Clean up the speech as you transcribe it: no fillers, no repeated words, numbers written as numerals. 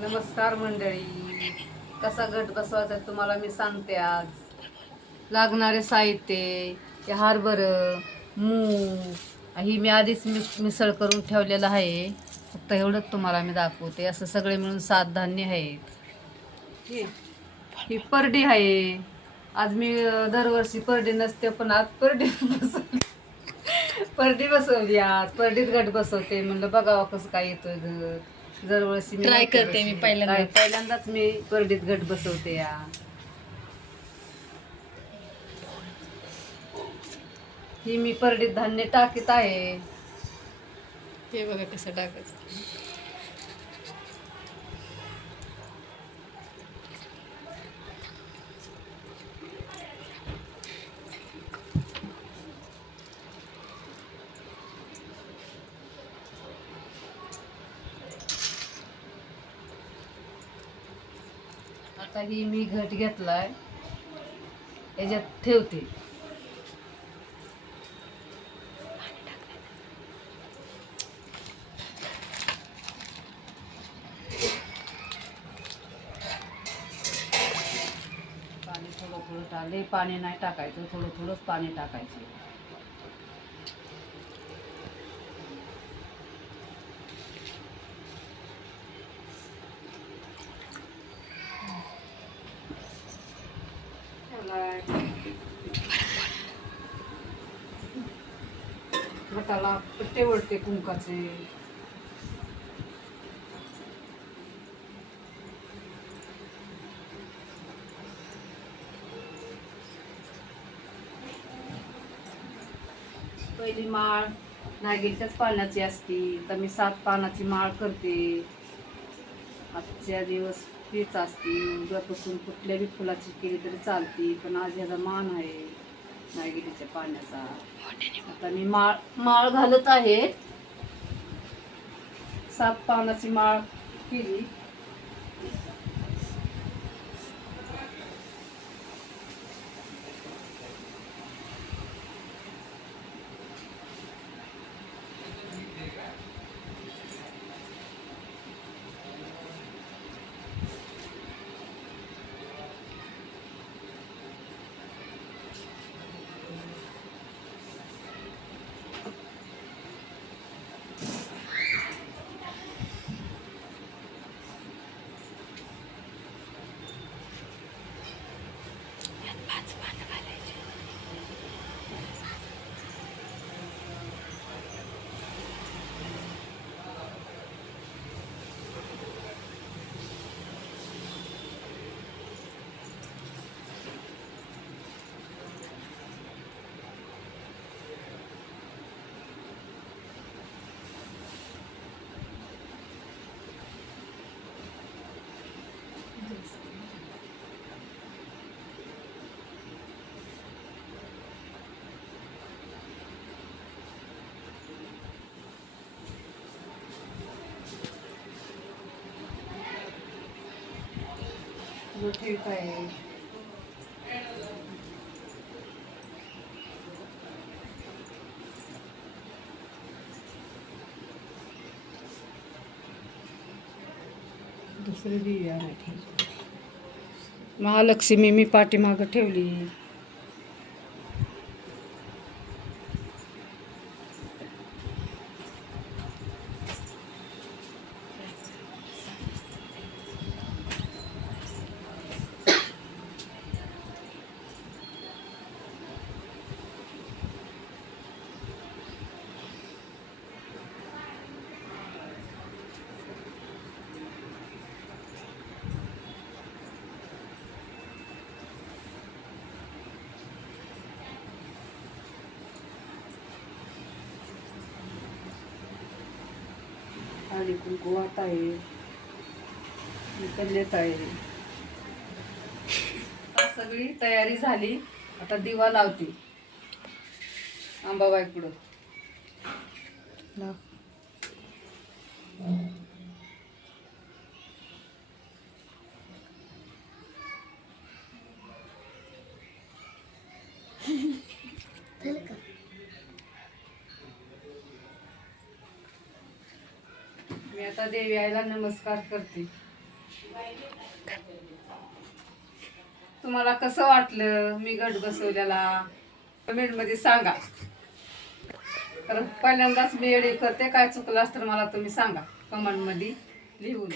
नमस्कार मंडळी. कसा घट बसवायचा तुम्हाला मी सांगते. आज लागणारे साहित्य हे हरभरं, मूग ही मी आधीच मिसळ करून ठेवलेलं आहे. फक्त एवढंच तुम्हाला मी दाखवते. असं सगळे मिळून 7 धान्य आहेत. ही परडी आहे. आज मी दरवर्षी परडी नसते, पण आज परडी परडी बसवली. आज परडीत घट बसवते. म्हणलं बघावं कसं काय येतोय घट. दरवर्षी मी ट्राय नव्हते करते मी बसवत. पहिल्यांदाच मी परडीत घट बसवते या. ही मी परडीत धान्य टाकीत आहे. हे बघा कसं टाकायचं. आता ही मी घट घेतलाय, याच्यात ठेवते. पाणी थोडं थोडं टाकले. पाणी नाही टाकायचं, थोडं थोडंच पाणी टाकायचं. घटाला पट्टे वळते कुंकाचे. पहिली माळ नागिलच्याच पानाची असती, तर मी 7 पानाची माळ करते. आजच्या दिवस तीच असती. उद्यापासून कुठल्या बी फुलाची केली तरी चालती, पण आज ह्याचा मान आहे नागिलीच्या पाण्याचा. आता मी माळ घालत आहे. 7 पानाची माळ केली. ठीक आहे. दुसरी दिव्या महालक्ष्मी मी पाठीमागं ठेवली. आणि कुंकू वाहत आहे. निकललेत आहे. सगळी तयारी झाली. आता दिवा लावते अंबाबाई पुढं. मी आता देवी आईला नमस्कार करते. तुम्हाला कसं वाटलं मी गट बसवलेला कमेंटमध्ये सांगा. तर पहिल्यांदाच मी एडिट करते, काय चुकलं असतं मला तुम्ही सांगा कमेंटमध्ये लिहून.